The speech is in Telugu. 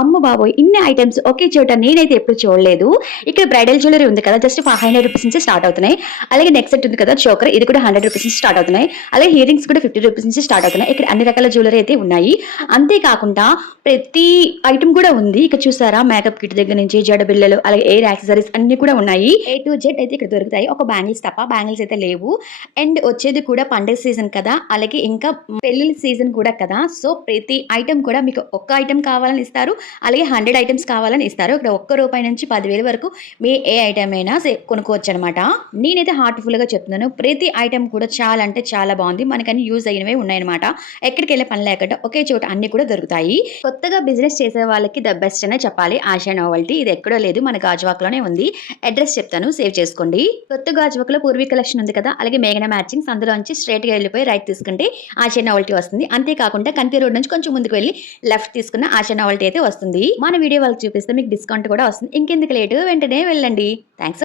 అమ్మ బాబోయ్! ఇన్ని ఐటెమ్స్ ఒకే చోట నేనైతే ఎప్పుడు చూడలేదు. ఇక్కడ బ్రైడల్ జ్యువెలరీ ఉంది కదా! జస్ట్ రూ. 500 నుంచి స్టార్ట్ అవుతున్నాయి. అలాగే నెక్ సెట్ ఉంది కదా! చోకర్ ఇది కూడా రూ. 100 నుంచి స్టార్ట్ అవుతున్నాయి. అలాగే ఇయర్ రింగ్స్ కూడా రూ. 50 నుంచి స్టార్ట్ అవుతున్నాయి. ఇక్కడ అన్ని రకాల జ్యువెలరీ అయితే ఉన్నాయి. అంతే కాకుండా ప్రతి ఐటెమ్ కూడా ఉంది. ఇక్కడ చూసారా మేకప్ కిట్ దగ్గర నుంచి జడ బిళ్ళలు, అలాగే ఎయిర్ యాక్సెసరీస్ అన్నీ కూడా ఉన్నాయి. ఏ టు జెడ్ అయితే ఇక్కడ దొరుకుతాయి. ఒక బ్యాంగిల్స్ తప్ప బ్యాంగిల్స్ అయితే లేవు. అండ్ వచ్చేది కూడా పండగ సీజన్ కదా! అలాగే ఇంకా పెళ్ళిళ్ళ సీజన్ కూడా కదా! సో, ప్రతి ఐటెమ్ కూడా మీకు ఒక్క ఐటెమ్ కావాలని ఇస్తారు. అలాగే 100 ఐటెమ్స్ కావాలని ఇస్తారు. ఇక్కడ ఒక్క రూపాయి నుంచి 10,000 వరకు మీ ఏ ఐటెమ్ అయినా కొనుక్కోవచ్చనమాట. నేనైతే హార్ట్‌ఫుల్‌గా చెప్తున్నాను. ప్రతి ఐటెమ్ కూడా చాలా అంటే చాలా బావుంది. మనకన్ని యూజ్ అయ్యినవే ఉన్నాయన్నమాట. ఎక్కడికెళ్ళే పని లేకుండా ఒకే చోట అన్నీ కూడా దొరుకుతాయి. కొత్తగా బిజినెస్ చేసే వాళ్ళకి ద బెస్ట్ అనే చెప్పాలి ఆశా నోవెల్టీ. ఇది ఎక్కడో లేదు మన గాజువాకలోనే ఉంది. అడ్రెస్ చెప్తాను సేవ్ చేసుకోండి. కొత్త గాజువాకలో పూర్వీ కలెక్షన్ ఉంది కదా! అలాగే మేఘన మ్యాచింగ్స్ అందులోంచి స్ట్రెయిట్‌గా వెళ్ళిపోయి రైట్ తీసుకుంటే ఆశా నోవెల్టీ వస్తుంది. అంతేకాకుండా కంతి రోడ్ నుంచి కొంచెం ముందుకు వెళ్లి లెఫ్ట్ తీసుకున్న ఆశా నోవెల్టీ అయితే వస్తుంది. మన వీడియో వాళ్ళకి చూపిస్తే మీకు డిస్కౌంట్ కూడా వస్తుంది. ఇంకెందుకు లేటు వెంటనే వెళ్ళండి. థాంక్స్.